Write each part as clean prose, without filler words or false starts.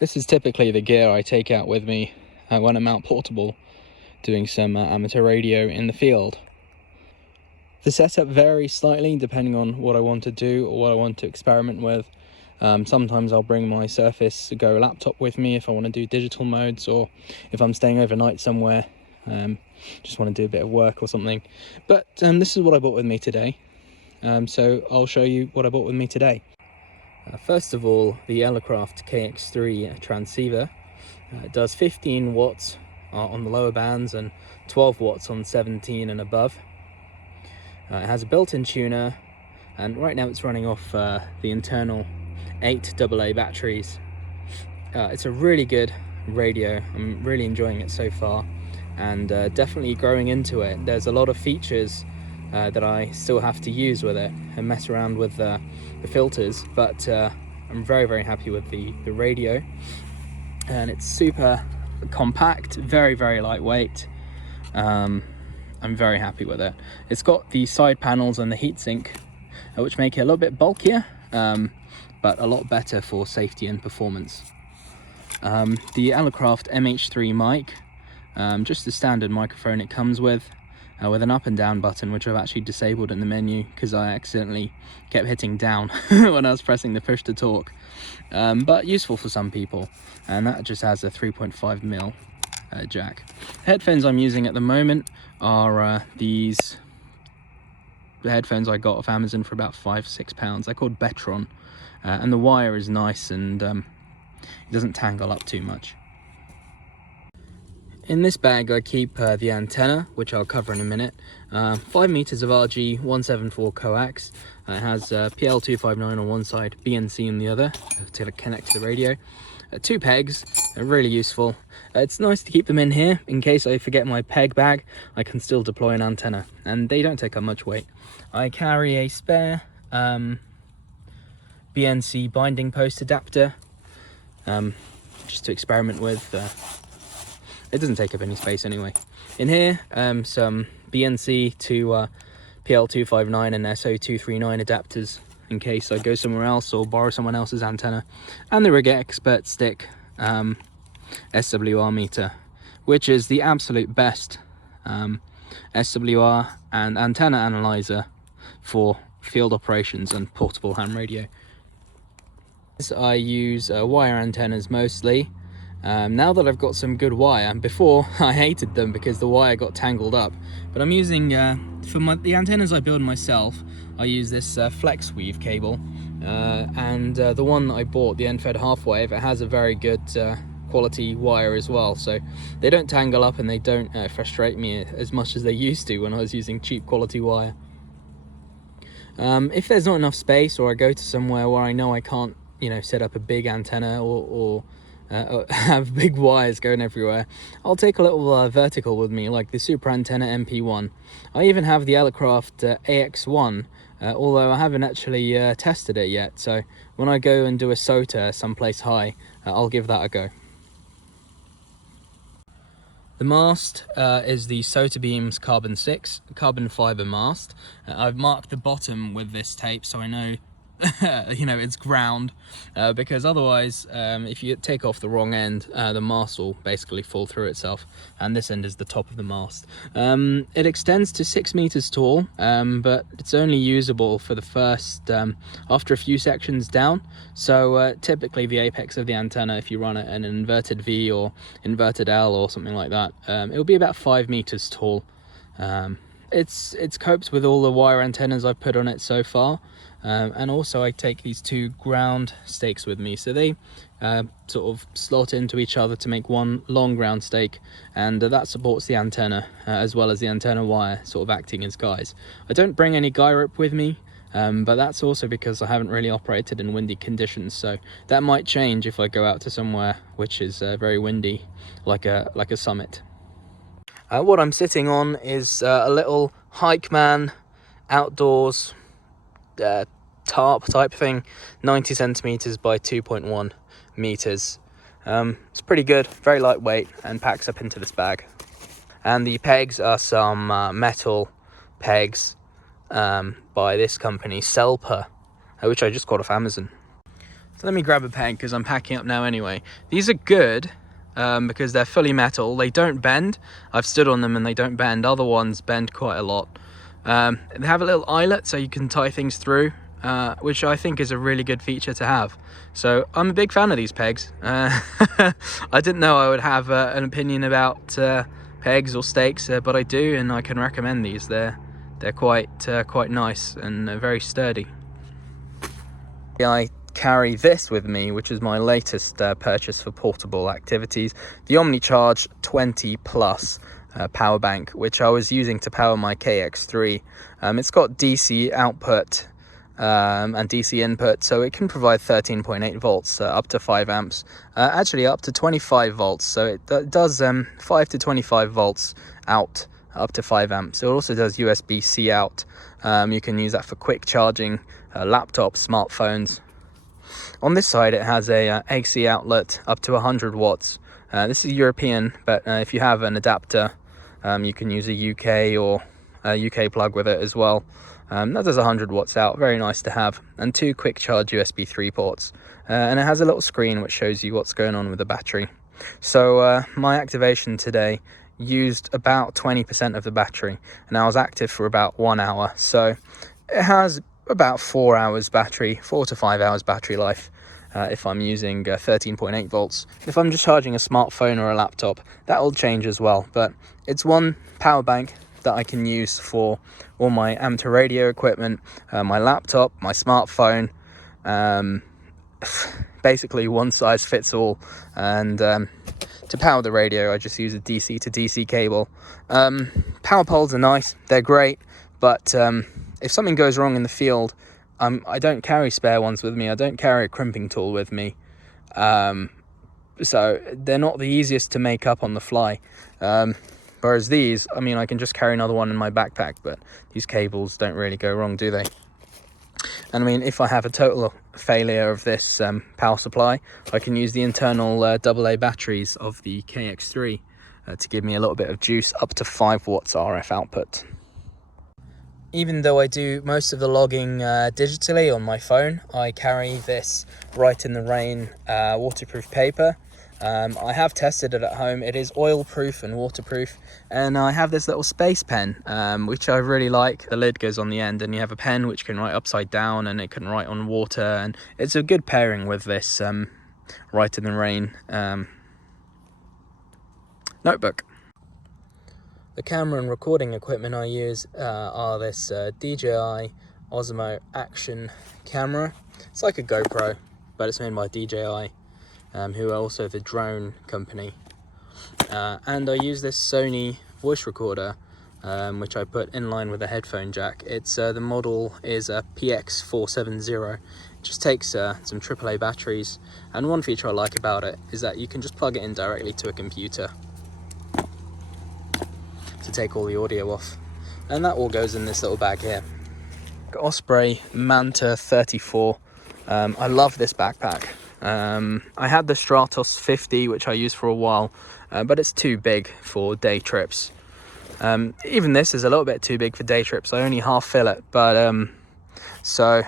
This is typically the gear I take out with me when I'm out portable doing some amateur radio in the field. The setup varies slightly depending on what I want to do or what I want to experiment with. Sometimes I'll bring my Surface Go laptop with me if I want to do digital modes, or if I'm staying overnight somewhere, just want to do a bit of work or something. But this is what I brought with me today, so I'll show you what I brought with me today. First of all, the Elecraft KX3 transceiver does 15 watts on the lower bands and 12 watts on 17 and above. It has a built-in tuner, and right now it's running off the internal 8 AA batteries. It's a really good radio. I'm really enjoying it so far, and definitely growing into it. There's a lot of features that I still have to use with it and mess around with the filters, but I'm very happy with the radio, and it's super compact, very lightweight. I'm very happy with it. It's got the side panels and the heatsink, which make it a little bit bulkier, but a lot better for safety and performance. The Elecraft MH3 mic, just the standard microphone it comes with an up and down button, which I've actually disabled in the menu because I accidentally kept hitting down when I was pressing the push to talk, but useful for some people. And that just has a 3.5mm jack. The headphones I'm using at the moment are the headphones I got off Amazon for about £5-6. They're called Betron, and the wire is nice, and it doesn't tangle up too much. In this bag I keep the antenna, which I'll cover in a minute. 5 meters of RG174 coax. It has PL259 on one side, BNC on the other to connect to the radio. 2 pegs are really useful. It's nice to keep them in here in case I forget my peg bag. I can still deploy an antenna, and they don't take up much weight. I carry a spare BNC binding post adapter, just to experiment with. It doesn't take up any space anyway. In here, some BNC to PL259 and SO239 adapters in case I go somewhere else or borrow someone else's antenna, and the Rig Expert Stick SWR meter, which is the absolute best SWR and antenna analyzer for field operations and portable ham radio. I use wire antennas mostly. Now that I've got some good wire, before I hated them because the wire got tangled up, but I'm using, for the antennas I build myself, I use this flex weave cable, and the one that I bought, the end-fed half-wave, it has a very good quality wire as well, so they don't tangle up and they don't frustrate me as much as they used to when I was using cheap quality wire. If there's not enough space, or I go to somewhere where I know I can't, set up a big antenna or have big wires going everywhere, I'll take a little vertical with me, like the Super Antenna MP1. I even have the Elecraft AX1, although I haven't actually tested it yet, so when I go and do a SOTA someplace high, I'll give that a go. The mast is the SOTA Beams Carbon 6 carbon fiber mast. I've marked the bottom with this tape so I know it's ground, because otherwise if you take off the wrong end, the mast will basically fall through itself, and this end is the top of the mast. It extends to 6 meters tall, but it's only usable for the first after a few sections down, so typically the apex of the antenna, if you run it in an inverted V or inverted L or something like that, it'll be about 5 meters tall. It's coped with all the wire antennas I've put on it so far, and also I take these 2 ground stakes with me, so they sort of slot into each other to make one long ground stake, and that supports the antenna as well as the antenna wire sort of acting as guys. I don't bring any guy rope with me, but that's also because I haven't really operated in windy conditions, so that might change if I go out to somewhere which is very windy, like a summit. What I'm sitting on is a little Hikeman outdoors tarp type thing, 90 centimeters by 2.1 meters. It's pretty good, very lightweight, and packs up into this bag. And the pegs are some metal pegs by this company, Selper, which I just got off Amazon. So let me grab a peg because I'm packing up now anyway. These are good because they're fully metal. They don't bend. I've stood on them and they don't bend. Other ones bend quite a lot. They have a little eyelet so you can tie things through, which I think is a really good feature to have. So I'm a big fan of these pegs. I didn't know I would have an opinion about pegs or stakes, but I do, and I can recommend these. They're quite nice and very sturdy. I carry this with me, which is my latest purchase for portable activities, the OmniCharge 20 Plus power bank, which I was using to power my KX3. It's got DC output and DC input, so it can provide 13.8 volts up to 5 amps, actually up to 25 volts, so it does 5 to 25 volts out up to 5 amps. It also does USB-C out. You can use that for quick charging laptops, smartphones. On this side it has a AC outlet up to 100 watts. This is European, but if you have an adapter, you can use a UK or a UK plug with it as well. That does 100 watts out, very nice to have, and 2 quick charge USB 3 ports. And it has a little screen which shows you what's going on with the battery. So my activation today used about 20% of the battery, and I was active for about 1 hour. So it has about 4 hours battery, 4 to 5 hours battery life if I'm using 13.8 volts. If I'm just charging a smartphone or a laptop, that will change as well. But it's one power bank that I can use for all my amateur radio equipment, my laptop, my smartphone. Basically one size fits all. And to power the radio, I just use a DC to DC cable. Power poles are nice, they're great, but if something goes wrong in the field, I don't carry spare ones with me. I don't carry a crimping tool with me. So they're not the easiest to make up on the fly. Whereas these, I mean, I can just carry another one in my backpack, but these cables don't really go wrong, do they? And I mean, if I have a total failure of this power supply, I can use the internal AA batteries of the KX3 to give me a little bit of juice, up to 5 watts RF output. Even though I do most of the logging digitally on my phone, I carry this Right in the Rain waterproof paper. I have tested it at home. It is oil proof and waterproof, and I have this little space pen which I really like. The lid goes on the end and you have a pen which can write upside down, and it can write on water, and it's a good pairing with this Right in the Rain notebook. The camera and recording equipment I use are this DJI Osmo Action camera. It's like a GoPro, but it's made by DJI, who are also the drone company. And I use this Sony voice recorder, which I put in line with a headphone jack. It's the model is a PX470. It just takes some AAA batteries, and one feature I like about it is that you can just plug it in directly to a computer to take all the audio off, and that all goes in this little bag here. Osprey Manta 34. I love this backpack. I had the Stratos 50, which I used for a while, but it's too big for day trips. Even this is a little bit too big for day trips. I only half fill it, but so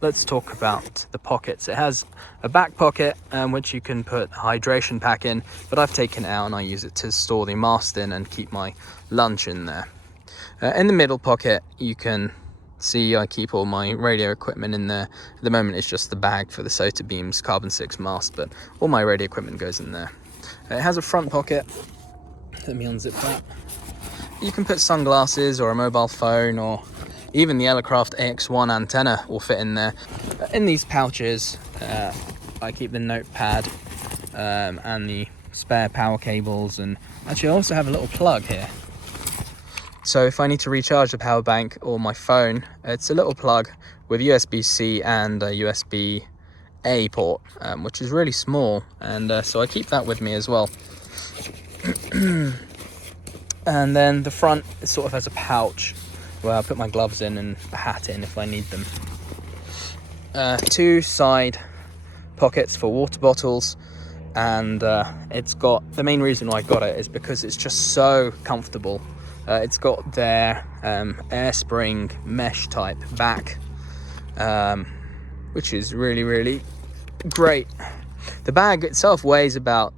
let's talk about the pockets. It has a back pocket which you can put a hydration pack in, but I've taken it out and I use it to store the Mast in and keep my lunch in there. In the middle pocket, you can see I keep all my radio equipment in there. At the moment it's just the bag for the SOTA Beams Carbon 6 Mast, but all my radio equipment goes in there. It has a front pocket. Let me unzip that. You can put sunglasses or a mobile phone, or even the Elecraft AX1 antenna will fit in there. In these pouches, I keep the notepad and the spare power cables, and actually I also have a little plug here. So if I need to recharge the power bank or my phone, it's a little plug with USB-C and a USB-A port, which is really small, and so I keep that with me as well. And then the front is sort of has a pouch where I put my gloves in and a hat in if I need them. 2 side pockets for water bottles, and it's got, the main reason why I got it is because it's just so comfortable. It's got their air spring mesh type back, which is really great. The bag itself weighs about,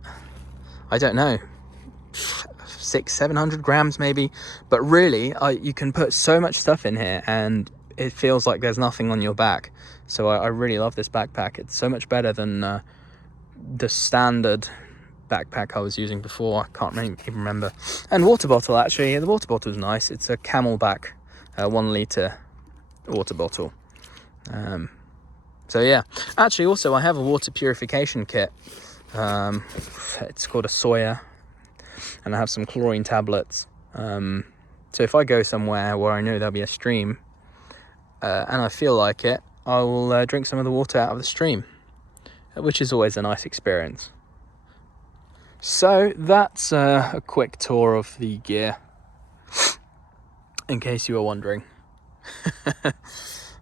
I don't know, 600-700 grams maybe, but really you can put so much stuff in here and it feels like there's nothing on your back. So I really love this backpack. It's so much better than the standard backpack I was using before. I can't really even remember. And water bottle, actually, the water bottle is nice. It's a Camelback 1 litre water bottle. So yeah, actually also I have a water purification kit. It's called a Sawyer, and I have some chlorine tablets. So if I go somewhere where I know there'll be a stream and I feel like it, I will drink some of the water out of the stream, which is always a nice experience. So that's a quick tour of the gear, in case you were wondering.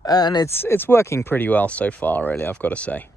And it's working pretty well so far, really, I've got to say.